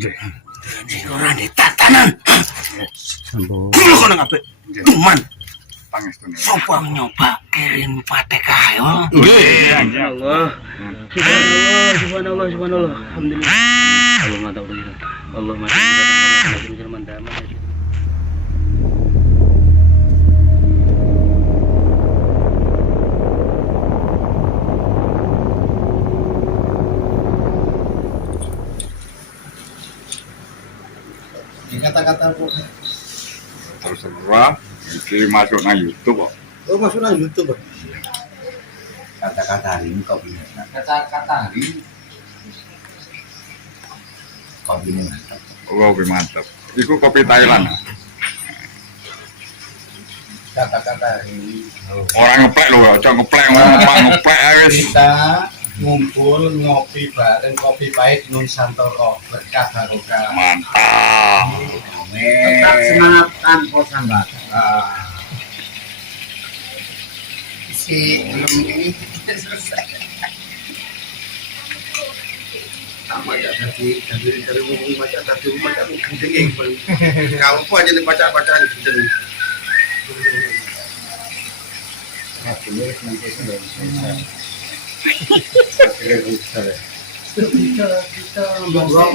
Sing ora ndek tatanan. Kulo kono kabeh. Cuman Pangestune. sapa nyoba kirim patek kae. Nggih, Allah. Subhanallah. Alhamdulillah. Allah mantap begitu. Allah mantap. Kata-kata kok. Terserah. Iki masuk nang YouTube kok. Oh, masuk nang YouTube. Kata-kata hari ini kau punya. Kata-kata hari ini kau punya mantap. Kopi mantap. Iku kopi Thailand. Kata-kata hari ini Orang ngeplek lho, aja ngeplek ngeplek wis. Kita ngumpul ngopi bareng kopi pahit Nusantara berkah barokah. Mantap. tetap semangat tanpa sambat. Si belum ini selesai. Sama ya tadi dari buku macam gendeng. Kamu pun aja baca gendeng. Nah, ini nanti sudah selesai. Kita ngobrol.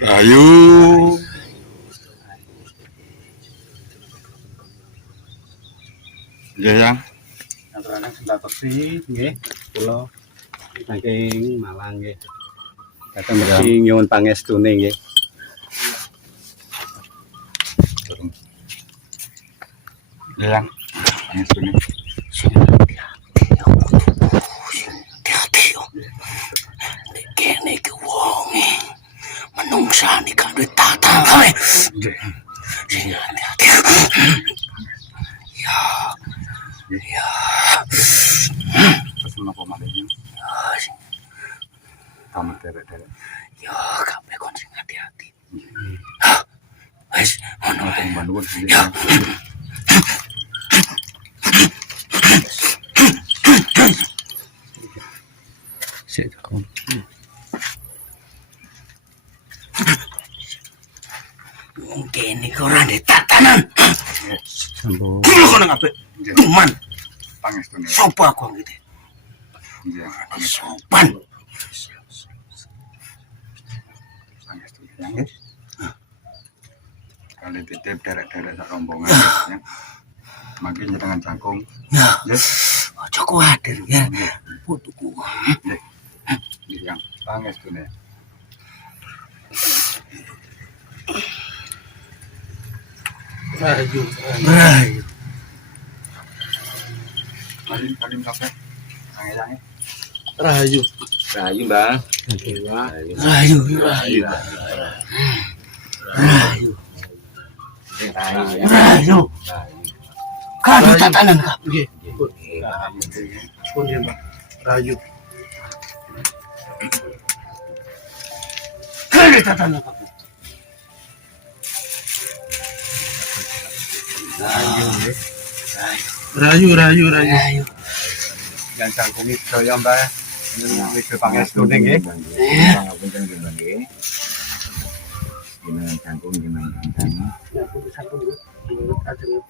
Ayo. Ya ya. Anak-anak sudah bersih, nggih. Kula saking Malang nggih. Kata mesti nyuwun pangestune nggih. Ya ya. Pangestune. Hati-hati yo. Kene ki wonge menungsani kan duwe tatan kae. Sing hati-hati. Ya. Pesen apa malihnya? Tamat derek-derek. Ya, kabeh kon sing hati-hati. Wis, ono ae. Bandung. Ya. Sik kok. Mungkin iki ora ndek tatanan. Sampun. Kulo kono kabeh. Cuman Pangestune. sapa aku ngene. Iya, Sopan. pangestune. Ya. Kali titip derek-derek sak rombongan ya. Makin dengan cangkung. Ya. Yes. Aja kuwatir ya. Putuku. Yang pangestune. Rayu. Rayu. Kalim kafe. Sange-sange. Rayu. Rayu, Bang. Rayu. Rayu. Kabeh tatanan kabeh. Nggih. Pun ya, Bang. Rayu. Kabeh tatanan kabeh. Rayu. Rayu. Yang cangkung itu ya Mbak. Ini ke pangestune nggih. Ngapunten nggih. Gimana canggung gimana kantang. Ya, putusan pun ajeng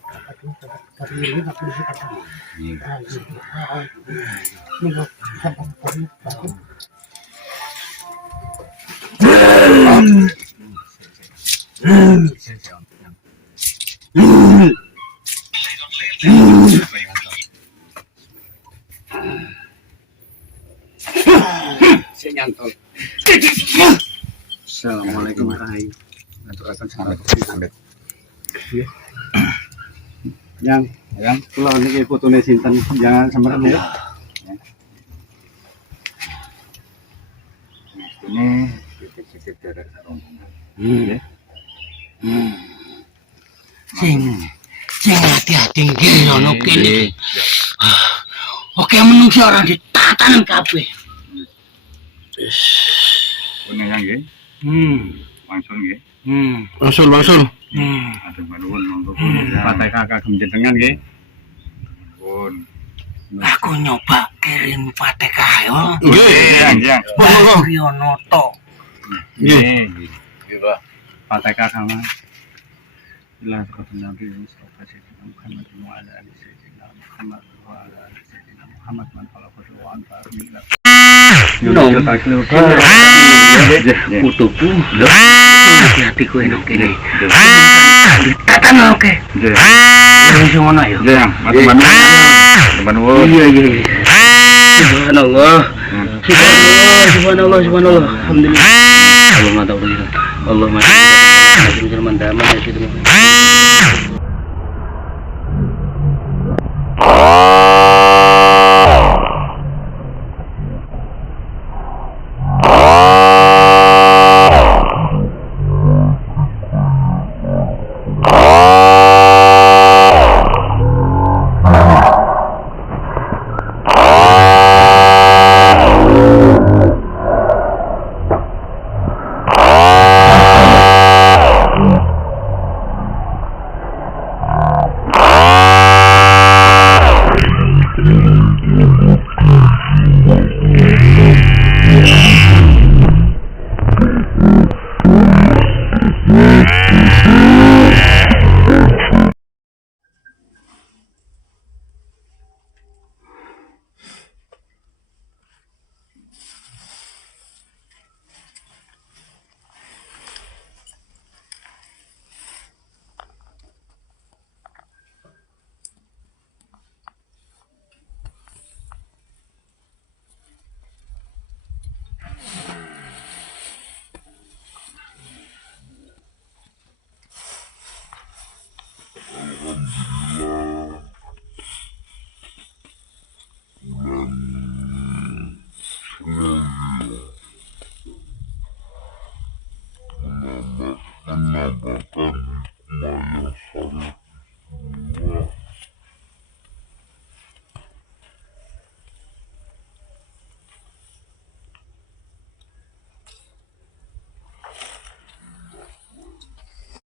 tapi ini tak bisa kata. nyantol. Assalamualaikum warahmatullahi wabarakatuh. Yang kalau ini fotonya sinten jangan sembarangan ya. Ini titik-titik dari rombongan. Sing hati-hati nggih ono kene. Oke menungso ora ditatanan kabeh. Ini yang nggih, langsung nggih. Wangsul. Ada manuwun monggo. Partai kakak gemjenengan nggih. Pun. Aku nyoba kirim Fatihah yo. Nggih, yang. Rionoto. Nggih. Partai kakak mah. Bila ketemu Nabi Mustafa Muhammad wa ala alihi sayyidina Muhammad wa ala alihi sayyidina Muhammad man khalaqahu wa anta amillah. Putuku. Hati-hati kowe nang kene. Ditatanan oke. Wis ngono yo. Nggih, yang. Manuwun. Iya. Subhanallah. Subhanallah. Alhamdulillah. Allahumma tauhid. Allahumma Alhamdulillah.